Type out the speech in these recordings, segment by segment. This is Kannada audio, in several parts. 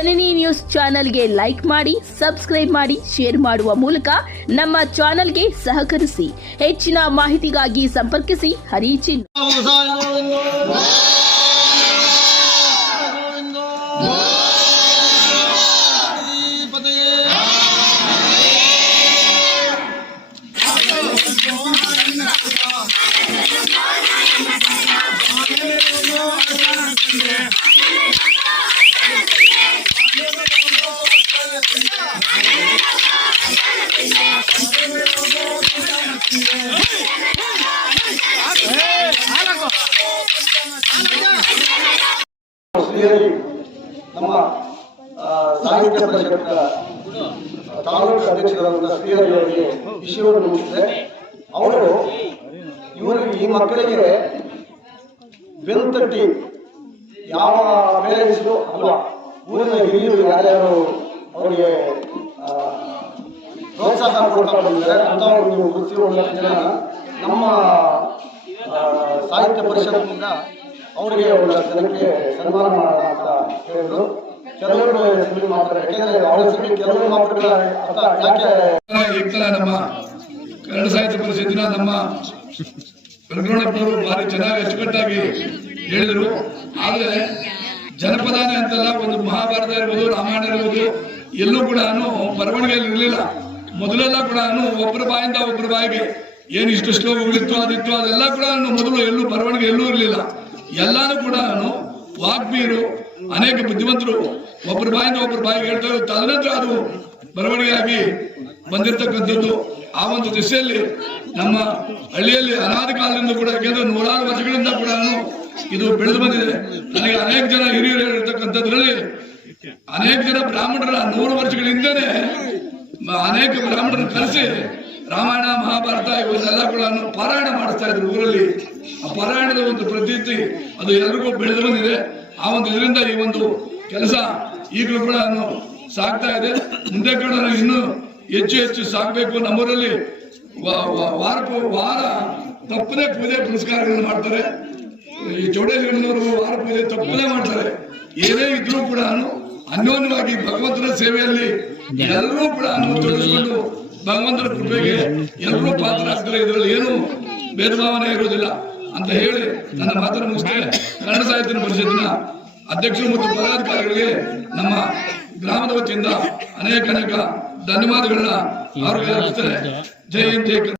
ಜನನಿ ನ್ಯೂಸ್ ಚಾನೆಲ್ಗೆ ಲೈಕ್ ಮಾಡಿ, ಸಬ್ಸ್ಕ್ರೈಬ್ ಮಾಡಿ, ಶೇರ್ ಮಾಡುವ ಮೂಲಕ ನಮ್ಮ ಚಾನೆಲ್ಗೆ ಸಹಕರಿಸಿ. ಹೆಚ್ಚಿನ ಮಾಹಿತಿಗಾಗಿ ಸಂಪರ್ಕಿಸಿ ಹರಿಚಿನ್. ನಮ್ಮ ಸಾಹಿತ್ಯ ಪರಿಷತ್ ತಾಲೂಕು ಅಧ್ಯಕ್ಷರಾದ ಶ್ರೀಹರಿಯವರಿಗೆ ವಿಷಯವನ್ನು ಮುಟ್ಟಿದೆ. ಅವರು ಇವರಿಗೆ ಈ ಮಕ್ಕಳಿಗೆ ಬೆಂತಟ್ಟಿ ಯಾವ ಪೇರೆಂಟ್ಸು ಅಲ್ವಾ ಊರಿನ ಹಿರಿಯರು ಯಾರ್ಯಾರು ಅವರಿಗೆ ಪ್ರೋತ್ಸಾಹ ಕೊಡ್ತಾ ಬಂದಿದ್ದಾರೆ ಅಂತ ಒಂದು ವೃತ್ತಿಯುಳ್ಳ ಜನ ನಮ್ಮ ಸಾಹಿತ್ಯ ಪರಿಷತ್ನಿಂದ ಅವರಿಗೆ ಒಳ್ಳೆ ಜನಕ್ಕೆ ಸನ್ಮಾನ ಮಾಡೋಣ ಅಂತ ಹೇಳಿದ್ರು. ಕೆಲವರು ಮಾಡ್ತಾರೆ, ಯಾಕೆಂದ್ರೆ ಅವರ ಕೆಲವರು ಮಾತುಗಳ ಅರ್ಥ ಯಾಕೆ ನಮ್ಮ ಕನ್ನಡ ಸಾಹಿತ್ಯ ಪರಿಷತ್ತಿನ ನಮ್ಮ ವೆಂಕಟರಮಣಪ್ಪನವರು ಭಾರಿ ಚೆನ್ನಾಗಿ ಅಚ್ಚುಕಟ್ಟಾಗಿ ಹೇಳಿದ್ರು. ಆದ್ರೆ ಜನಪದಾನೆ ಅಂತಲ್ಲ, ಒಂದು ಮಹಾಭಾರತ ಇರ್ಬೋದು, ರಾಮಾಯಣ ಇರ್ಬೋದು, ಎಲ್ಲೂ ಕೂಡ ಬರವಣಿಗೆಯಲ್ಲಿ ಇರಲಿಲ್ಲ. ಮೊದಲೆಲ್ಲ ಕೂಡ ಒಬ್ಬರ ಬಾಯಿಂದ ಒಬ್ಬರ ಬಾಯಿಗೆ ಏನು ಇಷ್ಟು ಶ್ಲೋಕಗಳಿತ್ತು ಅದಿತ್ತು ಅದೆಲ್ಲ ಕೂಡ ಮೊದಲು ಎಲ್ಲೂ ಬರವಣಿಗೆ ಎಲ್ಲೂ ಇರಲಿಲ್ಲ. ಎಲ್ಲಾನು ಕೂಡ ವಾಗ್ಮೀರು ಅನೇಕ ಬುದ್ಧಿವಂತರು ಒಬ್ಬರ ಬಾಯಿಂದ ಒಬ್ಬರ ಬಾಯಿಗೆ ಹೇಳ್ತಾರೆ. ತದನಂತರ ಅದು ಬರವಣಿಗೆಯಾಗಿ ಬಂದಿರತಕ್ಕಂಥದ್ದು. ಆ ಒಂದು ದಿಸೆಯಲ್ಲಿ ನಮ್ಮ ಹಳ್ಳಿಯಲ್ಲಿ ಅನಾದಿ ಕಾಲದಿಂದ ಕೂಡ, ಯಾಕೆಂದ್ರೆ ನೂರಾರು ವರ್ಷಗಳಿಂದ ಕೂಡ ಇದು ಬೆಳೆದು ಬಂದಿದೆ. ನನಗೆ ಅನೇಕ ಜನ ಹಿರಿಯರು ಹೇಳಿರ್ತಕ್ಕಂಥದ್ರಲ್ಲಿ ಅನೇಕ ಜನ ಬ್ರಾಹ್ಮಣರ 100 ವರ್ಷಗಳ ಹಿಂದೆನೆ ಅನೇಕ ಬ್ರಾಹ್ಮಣರನ್ನು ಕರೆಸಿ ರಾಮಾಯಣ ಮಹಾಭಾರತ ಇವನ್ನೆಲ್ಲ ಕೂಡ ಪಾರಾಯಣ ಮಾಡಿಸ್ತಾ ಇದ್ರು ಊರಲ್ಲಿ. ಆ ಪಾರಾಯಣದ ಒಂದು ಪ್ರತೀತಿ ಅದು ಎಲ್ರಿಗೂ ಬೆಳೆದು ಬಂದಿದೆ. ಆ ಒಂದು ಇದರಿಂದ ಈ ಒಂದು ಕೆಲಸ ಈಗಲೂ ಕೂಡ ಸಾಗ್ತಾ ಇದೆ. ಮುಂದೆ ಕೂಡ ಇನ್ನೂ ಹೆಚ್ಚು ಹೆಚ್ಚು ಸಾಗಬೇಕು. ನಮ್ಮೂರಲ್ಲಿ ವಾರ ತಪ್ಪದೆ ಪೂಜೆ ಪುರಸ್ಕಾರಗಳನ್ನು ಮಾಡ್ತಾರೆ. ಈ ಚೌಡೇಶ್ವರನವರು ವಾರ ಪೂಜೆ ತಪ್ಪದೆ ಮಾಡ್ತಾರೆ. ಏನೇ ಇದ್ರೂ ಕೂಡ ಅನ್ಯೋನ್ಯವಾಗಿ ಭಗವಂತನ ಸೇವೆಯಲ್ಲಿ ಎಲ್ಲರೂ ಕೂಡ ತೊಡಗಿಸಿಕೊಂಡು ಭಗವಂತನ ಕೃಪೆಗೆ ಎಲ್ಲರೂ ಪಾತ್ರರಾಗ್ತಾರೆ. ಇದರಲ್ಲಿ ಏನು ಭೇದ ಭಾವನೆ ಇರೋದಿಲ್ಲ ಅಂತ ಹೇಳಿ ನನ್ನ ಮಾತನ್ನು ಮುಗಿಸ್ತೇನೆ. ಕನ್ನಡ ಸಾಹಿತ್ಯ ಪರಿಷತ್ತಿನ ಅಧ್ಯಕ್ಷರು ಮತ್ತು ಪದಾಧಿಕಾರಿಗಳಿಗೆ ನಮ್ಮ ಗ್ರಾಮದ ವತಿಯಿಂದ ಅನೇಕ ಧನ್ಯವಾದಗಳನ್ನ ಅವರಿಗೆ ಅರ್ಪಿಸ್ತೇನೆ. ಜೈ ಹಿಂದ್, ಜೈ ಕನ್ನಡ.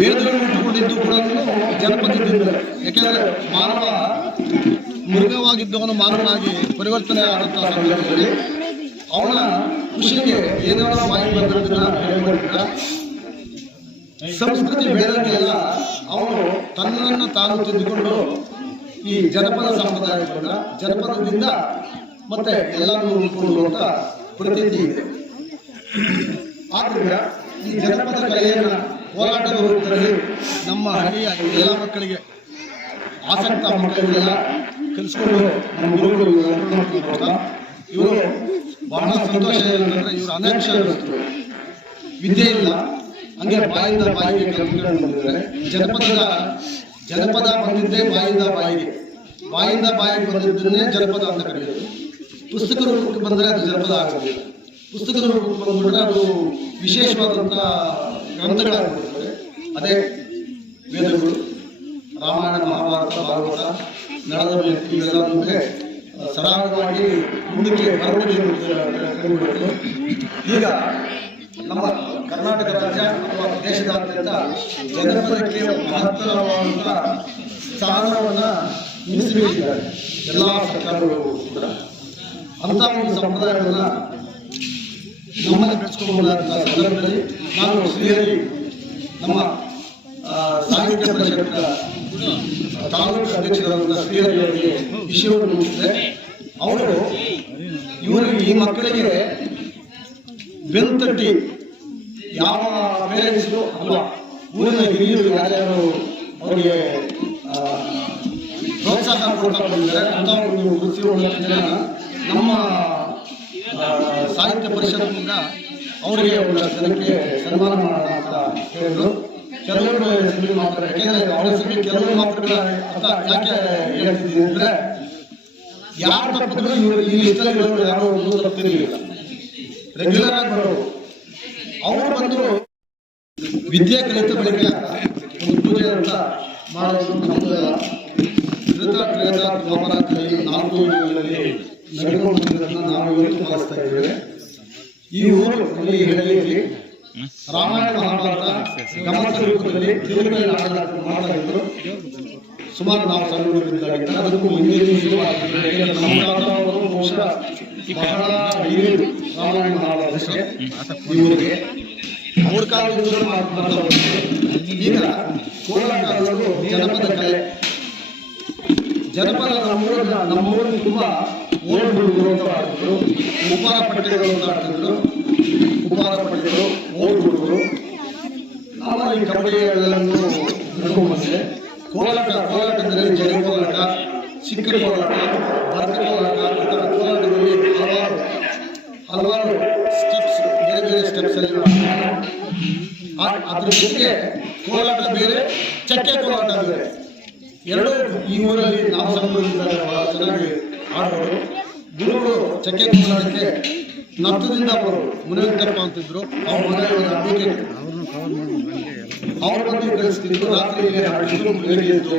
ವೇದಗಳನ್ನು ಇಟ್ಟುಕೊಂಡಿದ್ದು ಕೂಡ ಜನಪದದಿಂದ, ಯಾಕೆಂದ್ರೆ ಮಾನವ ಮೃಗವಾಗಿದ್ದವನು ಮಾನವನಾಗಿ ಪರಿವರ್ತನೆ ಆದಂತಹ ಸಂದರ್ಭದಲ್ಲಿ ಅವನ ಖುಷಿಗೆ ಏನಾದರೂ ಮಾಹಿತಿ ಬಂದಿರೋದನ್ನ ಹೇಳ್ಕೊಂಡಿದ್ದ. ಸಂಸ್ಕೃತಿ ಬೇಡಕ್ಕೆಲ್ಲ ಅವನು ತನ್ನನ್ನು ತಾನು ತಿದ್ದುಕೊಂಡು ಈ ಜನಪದ ಸಂಪ್ರದಾಯದಿಂದ ಜನಪದದಿಂದ ಮತ್ತೆ ಎಲ್ಲರೂ ಉಳ್ಕೊಂಡು ಅಂತ ಪ್ರತೀತಿ ಇದೆ. ಆದ್ದರಿಂದ ಈ ಜನಪದ ಕಲೆಯನ್ನು ಹೋರಾಟದ ರೂಪದಲ್ಲಿ ನಮ್ಮ ಹಳ್ಳಿಯ ಎಲ್ಲ ಮಕ್ಕಳಿಗೆ, ಆಸಕ್ತ ಮಕ್ಕಳಿಗೆಲ್ಲ ಕಲಿಸ್ಕೊಂಡು ನಮ್ಮ ಗುರುಗಳು ಇವರು ಬಹಳ ಸಂತೋಷ ಏನಂದ್ರೆ ಇವರು ಅನಕ್ಷರಸ್ಥರು, ವಿದ್ಯೆ ಇಲ್ಲ, ಹಂಗೆ ಬಾಯಿಂದ ಬಾಯಿಗೆ ಕಲ್ತ್ಕೊಂಡು ಬಂದಿದ್ದಾರೆ. ಜನಪದ ಬಂದಿದ್ದೇ ಬಾಯಿಂದ ಬಾಯಿಗೆ ಬಂದಿದ್ದನ್ನೇ ಜನಪದ ಅಂತ ಕರೆಯೋದು. ಪುಸ್ತಕದ ರೂಪಕ್ಕೆ ಬಂದರೆ ಅದು ಜನಪದ ಆಗೋದಿಲ್ಲ. ಪುಸ್ತಕದ ರೂಪಕ್ಕೆ ಬಂದ್ಬಿಟ್ರೆ ಅದು ವಿಶೇಷವಾದಂಥ ಗ್ರಂಥಗಳಾಗಿರ್ತದೆ. ಅದೇ ವೇದಗಳು, ರಾಮಾಯಣ ಮಹಾಭಾರತ ಭಾಗವತ ನಳದ ಇವೆಲ್ಲವೂ ಸರಾಗವಾಗಿ ಮುಂದಕ್ಕೆ ಬರಬಹುದು. ಈಗ ನಮ್ಮ ಕರ್ನಾಟಕ ರಾಜ್ಯ ಅಥವಾ ದೇಶದಾದ್ಯಂತ ಜನಪದಕ್ಕೆ ಮಹತ್ತರವಾದಂಥ ಸ್ಥಾನವನ್ನು ಮೀಸಲಿಟ್ಟಿದ್ದಾರೆ ಎಲ್ಲ ಸರ್ಕಾರಗಳು ಕೂಡ. ಅಂಥ ಒಂದು ಸಂಪ್ರದಾಯವನ್ನು ನಮ್ಮಲ್ಲಿ ಬೆಳೆಸ್ಕೊಂಡಂಥ ಸಂದರ್ಭದಲ್ಲಿ ನಾನು ಶ್ರೀಹರಿ ನಮ್ಮ ಸಾಹಿತ್ಯ ಪರಿಷತ್ನ ತಾಲೂಕು ಅಧ್ಯಕ್ಷರಾದಂಥ ಶ್ರೀಹರಿ ಅವರಿಗೆ ವಿಷಯವನ್ನು ಮುಟ್ಟಿದೆ. ಅವರು ಇವರಿಗೆ ಈ ಮಕ್ಕಳಿಗೆ ಬೆಂತಟ್ಟಿ ಯಾವ ಪೇರೆಂಟ್ಸು ಅಲ್ವಾ ಊರಿನ ಹಿರಿಯರು ಯಾರ್ಯಾರು ಅವರಿಗೆ ಪ್ರೋತ್ಸಾಹ ಕೊಡ್ತಾ ಬಂದಿದ್ದಾರೆ ಅಂತ ಒಂದು ವೃತ್ತಿಯುಳ್ಳ ಜನ ನಮ್ಮ ಸಾಹಿತ್ಯ ಪರಿಷತ್ನಿಂದ ಅವರಿಗೆ ಒಂದು ಜನಕ್ಕೆ ಸನ್ಮಾನ ಮಾಡೋಣ ಅಂತ ಹೇಳಿದ್ರು. ಕೆಲವರು ಸುಳ್ಳು ಮಾತ್ರ, ಯಾಕೆಂದ್ರೆ ಅವರ ಸುಳ್ಳು ಕೆಲವರು ಮಾತ್ರಗಳ ಅಂತ ಯಾಕೆ ಹೇಳ್ತಿದ್ದೀನಿ ಅಂದ್ರೆ ಯಾರು ತಪ್ಪಿದ್ರು ಇವರು ಈ ಇತರಗಳು ಯಾರೋ ಒಂದು ತಪ್ಪಿರಲಿಲ್ಲ, ರೆಗ್ಯುಲರ್ ಆಗಿ ಬರೋರು. ಅವರು ಬಂದು ವಿದ್ಯೆ ಕಲಿತ ಬಳಿಕ ಒಂದು ಪೂಜೆ ಅಂತ ಮಾಡೋದು ಸಂಪ್ರದಾಯ. ನಾಲ್ಕು ಯುಗಗಳಲ್ಲಿ ನಡೆದುಕೊಂಡಿದ್ದನ್ನು ನಾವು ಇವತ್ತು ಪಾಲಿಸ್ತಾ ಇದ್ದೇವೆ. ಈ ಊರು ಈ ಹಳ್ಳಿಯಲ್ಲಿ ರಾಮಾಯಣ ಮಹಾಭಾರತ ಗಮನ ರೂಪದಲ್ಲಿ ತಿರುಮಲ ಮಾಡ್ತಾ ಇದ್ರು. ಸುಮಾರು ನಾವು ಸಣ್ಣವರಿದ್ದಾಗಿದ್ದ ಅದಕ್ಕೂ ಮುಂದಿನ ನಮ್ಮ ತಾತವರು ಬಹುಶಃ ಬಹಳ ಹಿರಿಯರು ರಾಮಾಯಣ ಮಹಾಭಾರತಕ್ಕೆ ಈ ಊರಿಗೆ ಅವ್ರ ಕಾಲದಿಂದಲೂ ಮಾಡ್ತಾ ಈಗ ಕೋಲಾಟ ಅನ್ನೋದು ಜನಪದ ಕಲೆ. ಜನಪದ ನಮ್ಮೂರಿನ ತುಂಬ ಓಡ್ ಹುಡುಗರು ಅಂತ ಆಡ್ತಿದ್ರು, ಉಪಾರ ಪಠ್ಯಗಳು ಅಂತ ಆಡ್ತಿದ್ರು. ಉಪಾರ ಪಠ್ಯಗಳು, ಓಡ್ ಹುಡುಗರು, ಆಮೇಲೆ ಕಬಡ್ಡಿಗಳೆಲ್ಲನೂ ನಡ್ಕೊಂಡ್ಬಂದಿದೆ. ಕೋಲಾಟದಲ್ಲಿ ಜನ ಕೋಲಾಟ, ಚಿಕ್ಕ ಕೋಲಾಟ, ಭರತ ಕೋಲಾಟ, ಕೋಲಾಟದಲ್ಲಿ ಹಲವಾರು ಸ್ಟೆಪ್ಸ್, ಬೇರೆ ಬೇರೆ ಸ್ಟೆಪ್ಸ್ ಅಲ್ಲಿ ಅದ್ರ ಜೊತೆಗೆ ಕೋಲಾಟ ಬೇರೆ, ಚಕ್ಕೆ ಕೋಲಾಟ ಬೇರೆ, ಎರಡೂ ಈ ಊರಲ್ಲಿ ನಾವು ಸಂಬಂಧಿಸಿದಾಗ ಬಹಳ ಚೆನ್ನಾಗಿ ಆಡೋರು. ಗುರುಗಳು ಚಕ್ಕೆ ಕೋಲಾಟಕ್ಕೆ ನರ್ತದಿಂದ ಅವರು ಮುನಿವೆಂಕಟಪ್ಪ ಅಂತಿದ್ರು. ಅವ್ರ ಮನೆ ಒಂದು ಅಡ್ವೊಕೇಟ್, ಅವ್ರು ಬಂದು ಕಲಿಸ್ತಿದ್ರು. ರಾತ್ರಿಯಲ್ಲಿ ಹಾಡಿದ್ರು, ಬೆಳಿಗ್ಗೆ ಎದ್ದು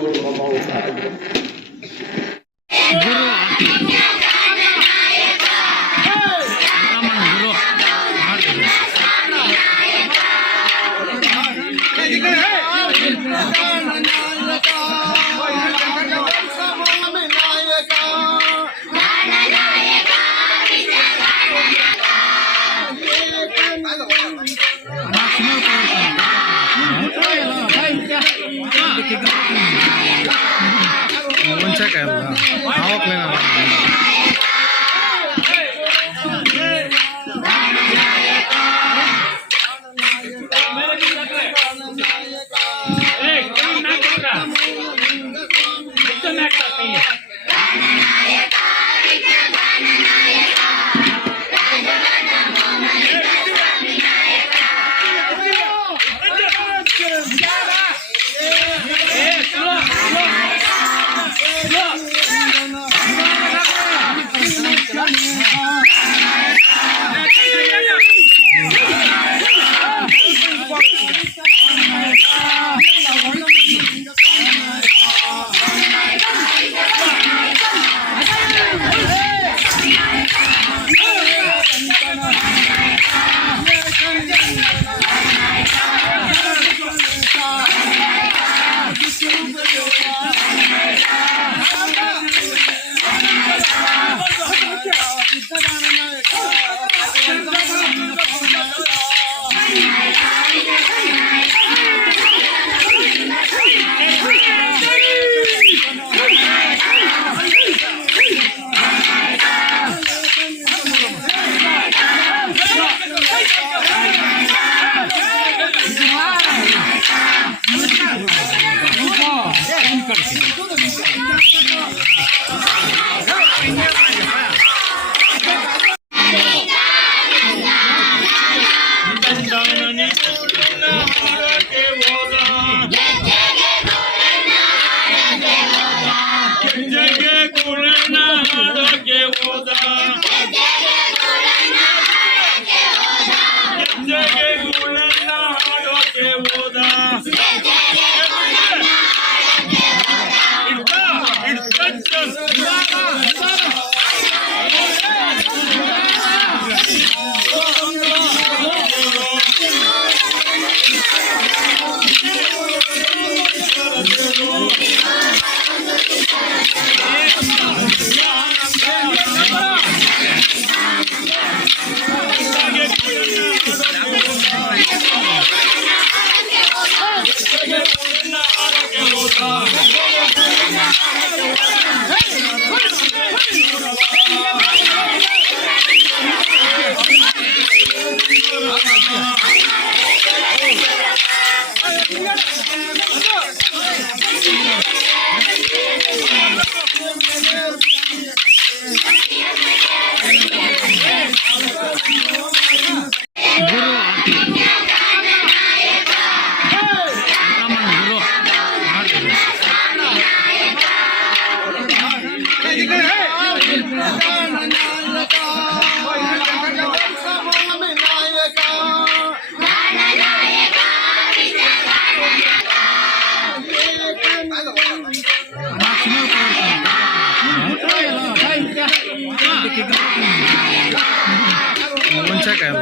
ಮುಂಚೆಕಾಯಲ್ಲ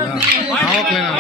ಆವಾಗಲೇನಲ್ಲ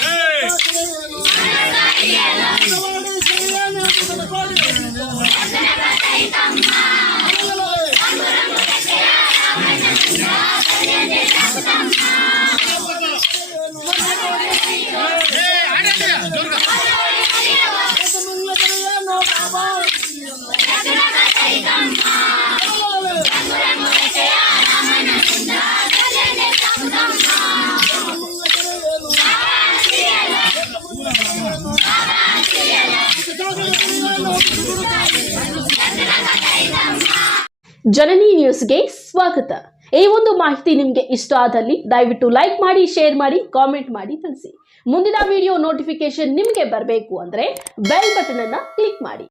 Hey! ಜನನಿ ನ್ಯೂಸ್ಗೆ ಸ್ವಾಗತ. ಈ ಒಂದು ಮಾಹಿತಿ ನಿಮಗೆ ಇಷ್ಟ ಆದಲ್ಲಿ ದಯವಿಟ್ಟು ಲೈಕ್ ಮಾಡಿ, ಶೇರ್ ಮಾಡಿ, ಕಾಮೆಂಟ್ ಮಾಡಿ ತಿಳಿಸಿ. ಮುಂದಿನ ವಿಡಿಯೋ ನೋಟಿಫಿಕೇಶನ್ ನಿಮಗೆ ಬರಬೇಕು ಅಂದ್ರೆ ಬೆಲ್ ಬಟನ್ ಅನ್ನ ಕ್ಲಿಕ್ ಮಾಡಿ.